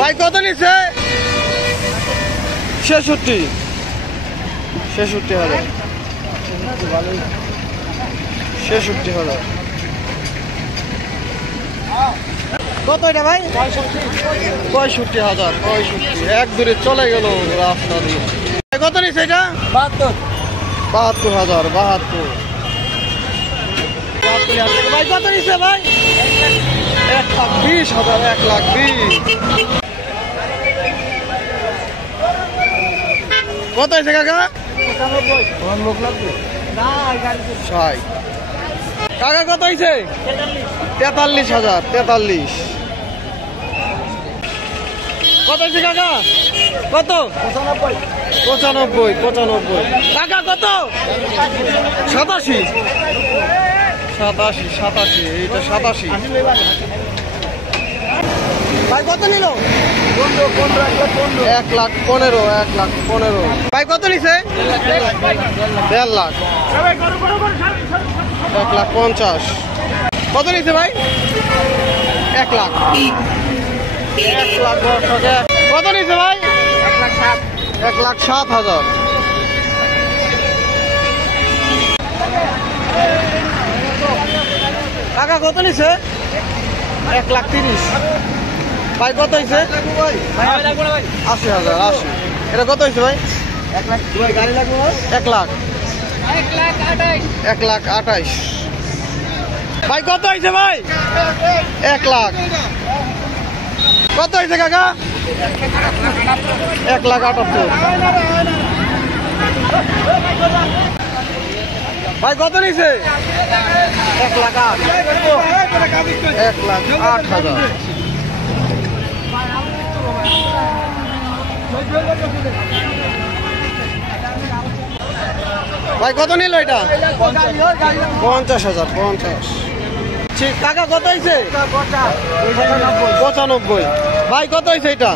ভাই কত নিচ্ছে? 66 66,000 66,000। কত এটা ভাই? 65,000 65 এক দূরে চলে গেল রাস্তা দিয়ে। কত নিচ্ছে এটা? 72,000 72। ভাই কত নিচ্ছে ভাই? 1,20,000 1,20,000। কত হয়েছে কাকা? 60। কাকা কত হয়েছে? 43,000 43। কত হয়েছে কাকা? কত? 95 95। কাকা কত? 87 87 87। এইটা 87। ভাই কত নিল? 1,15,000 1,15,000। ভাই কত নিছে? 1.5 লাখ 1,50,000। কত নিছে ভাই? 1 লাখ 1 লাখ 10,000। কত নিছে ভাই? 1,07,000। কাকা কত নিছে? 1,30,000। ভাই কত হয়েছে? 80,000 80। এটা কত হয়েছে ভাই? 1 লাখ 1,28,000। ভাই কত হয়েছে ভাই? 1 লাখ। কত হয়েছে কাকা? 1,78,000। ভাই কত নিছে? 1,08,000 1,08,000। ভাই কত নিল এটা? 50,000 50। ঠিক কাকা কত হয়েছে? 95। ভাই কত হয়েছে এটা?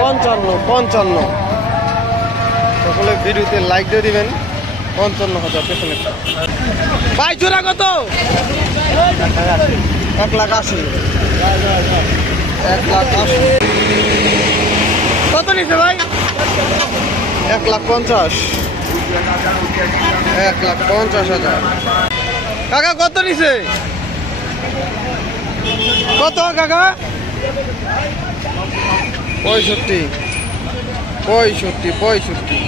55। সকলে ভিডিওতে লাইক দিয়ে দিবেন। 55,000 পেছনে। ভাই জোড়া কত? 1,80,000 1,80,000। কত নিছে ভাই? 1,50,000 1,50,000। কাকা কত নিছে? কত কাকা? 65 65 65।